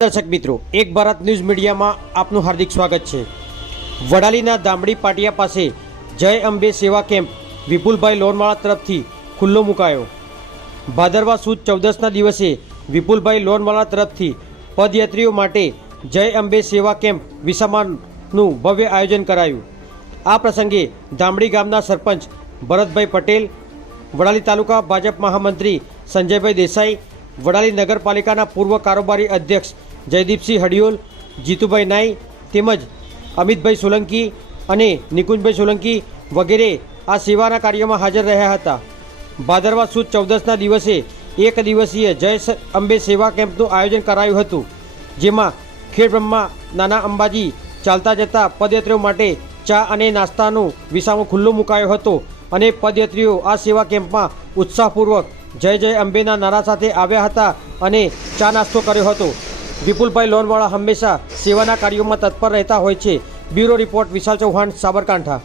દર્શક મિત્રો, એક ભારત ન્યૂઝ મીડિયામાં આપનું હાર્દિક સ્વાગત છે. વડાલીના દામડી પાટિયા પાસે જય અંબે સેવા કેમ્પ વિપુલભાઈ લોનવાળા તરફથી ખુલ્લો મુકાયો. ભાદરવા સુદ ચૌદસના દિવસે વિપુલભાઈ લોનવાળા તરફથી પદયાત્રીઓ માટે જય અંબે સેવા કેમ્પ વિસામાનનું ભવ્ય આયોજન કરાયું. આ પ્રસંગે દામડી ગામના સરપંચ ભરતભાઈ પટેલ, વડાલી તાલુકા ભાજપ મહામંત્રી સંજયભાઈ દેસાઈ વડાલી નગરપાલિકાના પૂર્વ કારોબારી અધ્યક્ષ જયદીપસિંહ હડિયોલ, જીતુભાઈ નાઈ તેમજ અમિતભાઈ સોલંકી અને નિકુંજભાઈ સોલંકી વગેરે આ સેવાના કાર્યમાં હાજર રહ્યા હતા. ભાદરવા સુદ ચૌદસના દિવસે એક દિવસીય જય અંબે સેવા કેમ્પનું આયોજન કરાયું હતું, જેમાં ખેડબ્રહ્મા નાના અંબાજી ચાલતા જતા પદયાત્રીઓ માટે ચા અને નાસ્તાનું વિસામો ખુલ્લો મુકાયો હતો. અને પદયાત્રીઓ આ સેવા કેમ્પમાં ઉત્સાહપૂર્વક જય જય અંબેના નારા સાથે આવ્યા હતા અને ચા નાસ્તો કર્યો હતો. વિપુલભાઈ લોનવાળા હંમેશા સેવાના કાર્યોમાં તત્પર રહેતા હોય છે. Bureau report Vishal Chauhan, Sabarkantha.